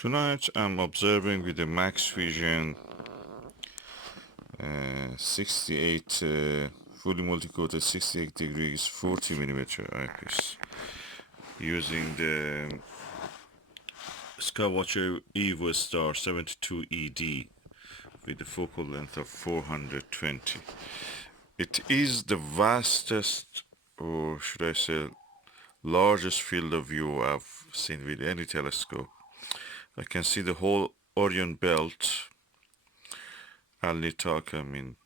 Tonight I'm observing with the Maxvision 68 fully multi-coated 68 degrees 40 millimeter eyepiece using the Skywatcher Evostar 72 ED with a focal length of 420. It is the vastest, or should I say largest field of view I've seen with any telescope. I can see the whole Orion belt, Al-Nitak, and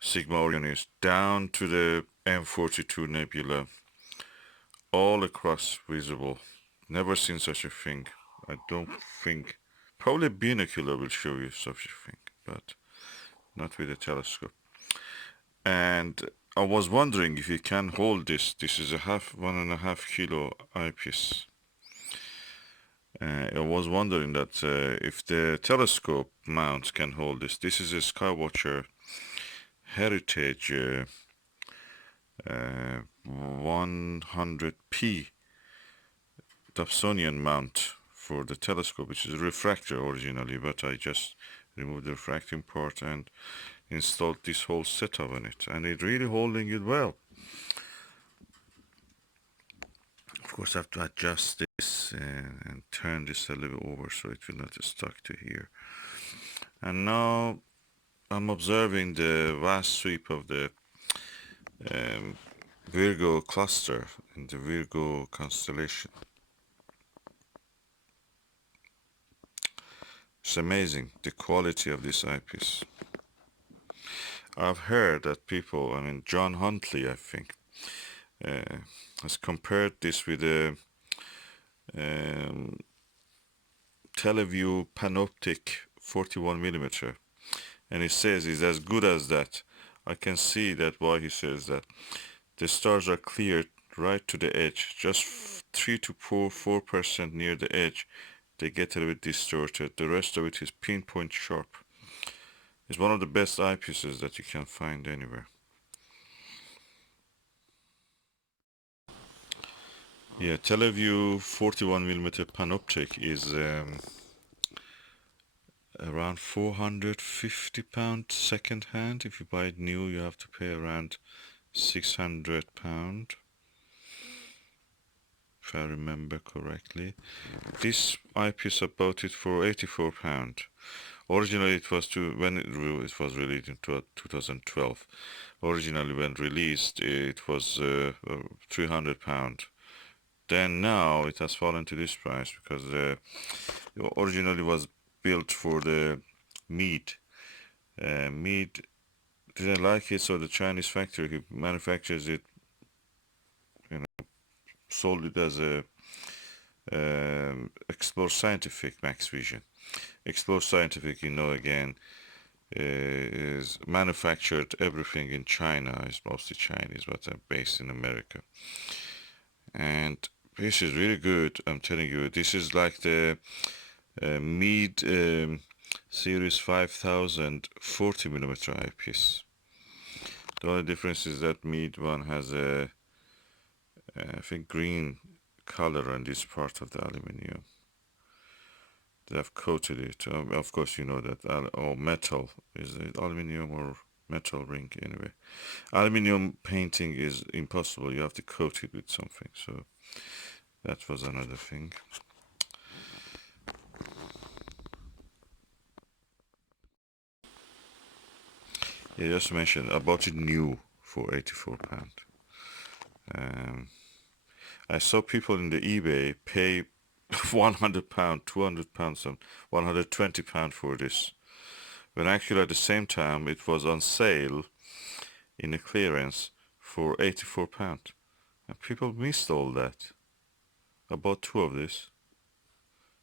Sigma Orionis down to the M42 Nebula, all across visible. Never seen such a thing. I don't think. Probably a binocular will show you such a thing, but not with a telescope. And I was wondering if you can hold this. This is a 1.5 kilo eyepiece. I was wondering that if the telescope mount can hold this. This is a Skywatcher Heritage 100p Dobsonian mount for the telescope, which is a refractor originally, but I just removed the refracting part and installed this whole setup on it, and it's really holding it well. Of course, I have to adjust this and turn this a little over so it will not stuck to here. And now I'm observing the vast sweep of the Virgo cluster in the Virgo constellation. It's amazing the quality of this eyepiece. I've heard that people, John Huntley, I think, has compared this with a Teleview Panoptic 41 millimeter, and he says it's as good as that. I can see that why he says that. The stars are cleared right to the edge, just 3 to 4% near the edge. They get a little bit distorted. The rest of it is pinpoint sharp. It's one of the best eyepieces that you can find anywhere. Yeah, Teleview 41mm Panoptic is around £450 second hand. If you buy it new, you have to pay around £600, if I remember correctly. This eyepiece I bought it for £84. Originally it was when it was released in 2012. Originally when released it was £300. Then now it has fallen to this price because originally was built for the Mead. Mead didn't like it, so the Chinese factory who manufactures it, sold it as a Explore Scientific Maxvision. Explore Scientific, again, is manufactured everything in China. It's mostly Chinese, but they're based in America. And this is really good. I'm telling you, this is like the Mead Series 5000 40mm eyepiece. The only difference is that Mead one has a, I think, green color on this part of the aluminium. They have coated it. Of course, you know that. Or metal. Is it aluminium or metal ring? Anyway, aluminium painting is impossible. You have to coat it with something. So that was another thing. Yeah, just mentioned. I bought it new for £84. I saw people in the eBay pay £100, £200, and £120 for this, when actually at the same time it was on sale in a clearance for £84. And people missed all that. I bought 2 of this,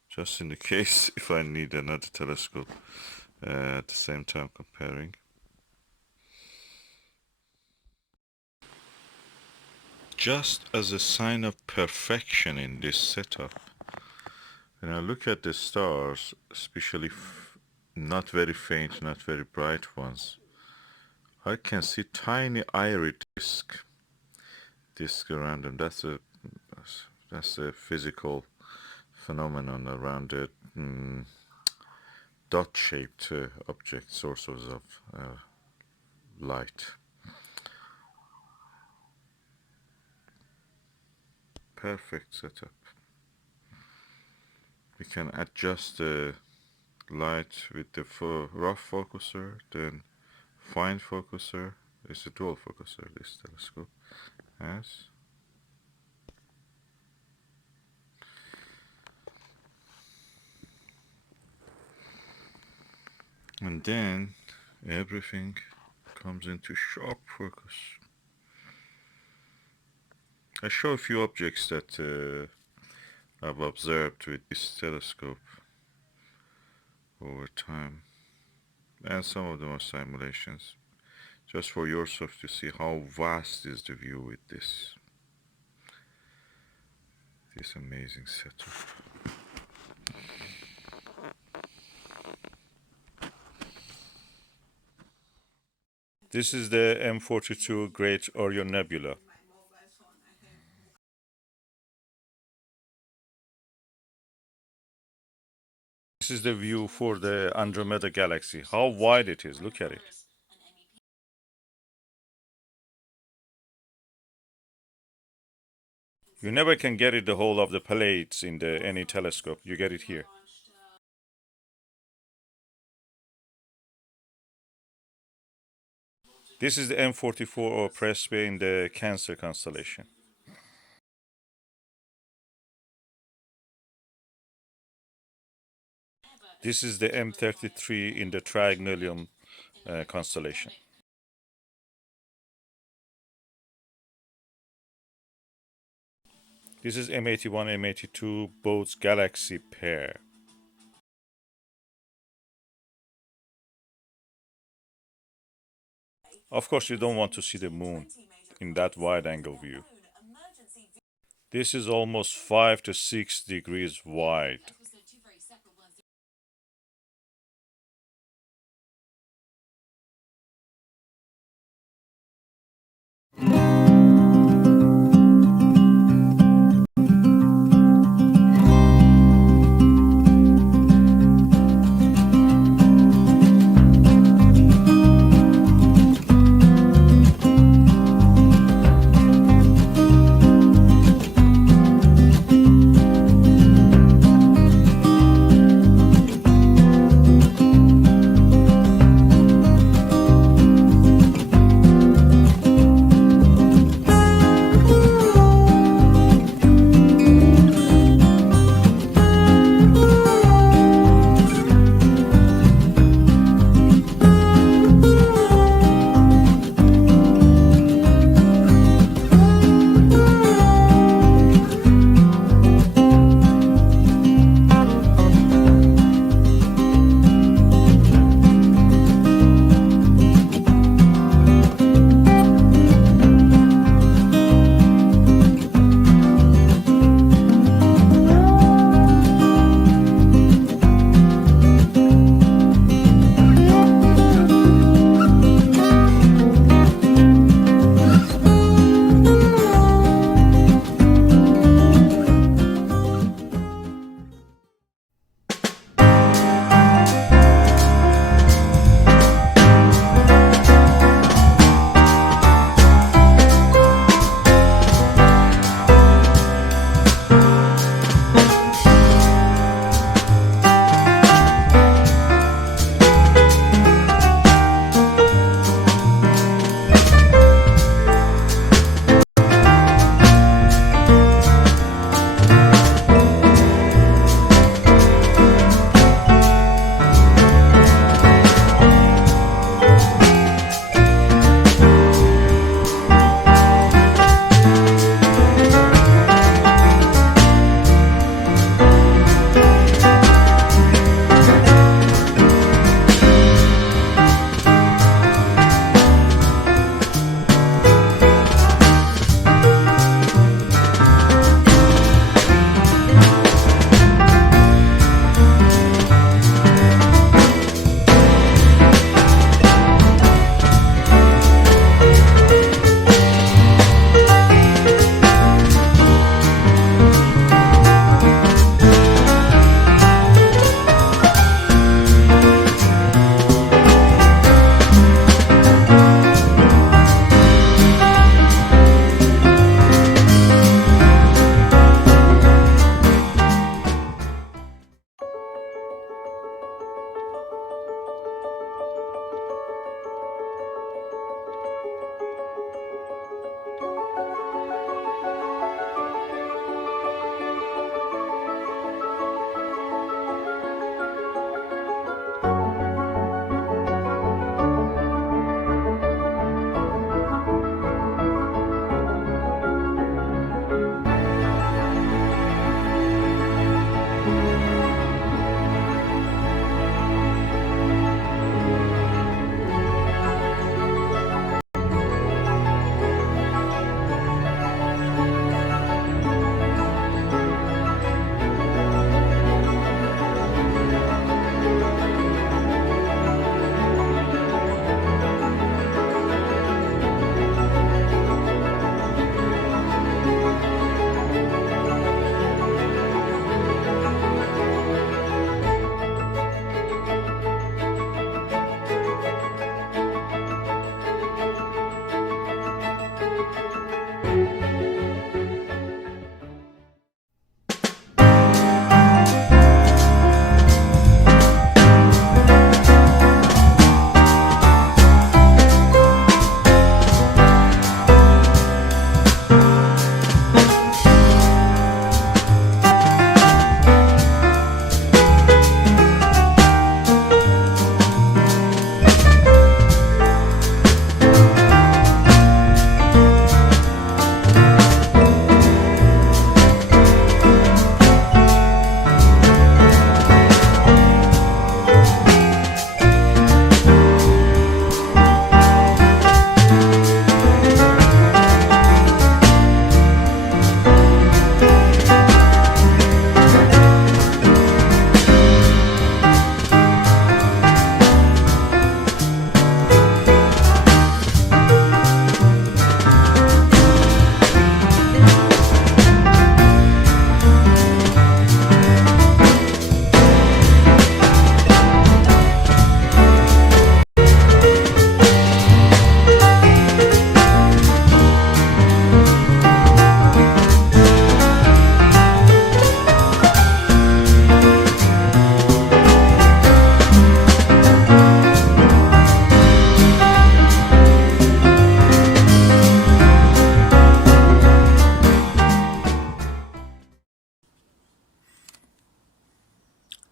just in the case if I need another telescope at the same time comparing. Just as a sign of perfection in this setup, when I look at the stars, especially not very faint, not very bright ones, I can see tiny iris disc around them. That's a physical phenomenon around the dot-shaped object sources of light. Perfect setup. We can adjust the light with the rough focuser, then fine focuser. It's a dual focuser, this telescope has. And then everything comes into sharp focus. I show a few objects that I've observed with this telescope over time, and some of them are simulations, just for yourself to see how vast is the view with this amazing setup. This is the M42 Great Orion Nebula. This is the view for the Andromeda Galaxy. How wide it is, look at it. You never can get it the whole of the pallets in any telescope. You get it here. This is the M44 or Presby in the Cancer constellation. This is the M33 in the Triangulum constellation. This is M81, M82, Bode's galaxy pair. Of course, you don't want to see the moon in that wide-angle view. This is almost 5 to 6 degrees wide.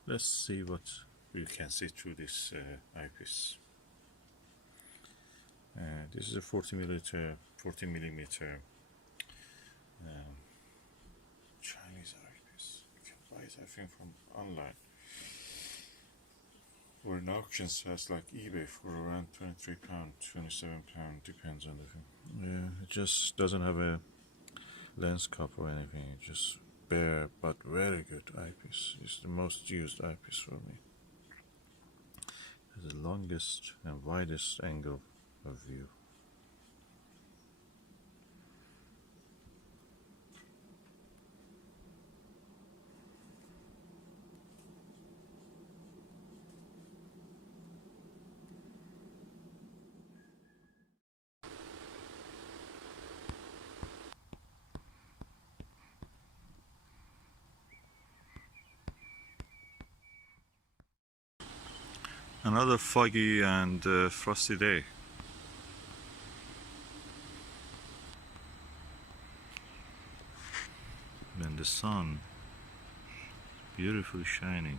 let's see what you can see through this eyepiece. This is a 40 millimeter Chinese eyepiece. You can buy it, I think, from online or in auctions as like eBay for around £23, £27, depends on the thing. Yeah, it just doesn't have a lens cup or anything. It's just bare but very good eyepiece. It's the most used eyepiece for me. It has the longest and widest angle of view. Another foggy and frosty day. And the sun beautifully shining.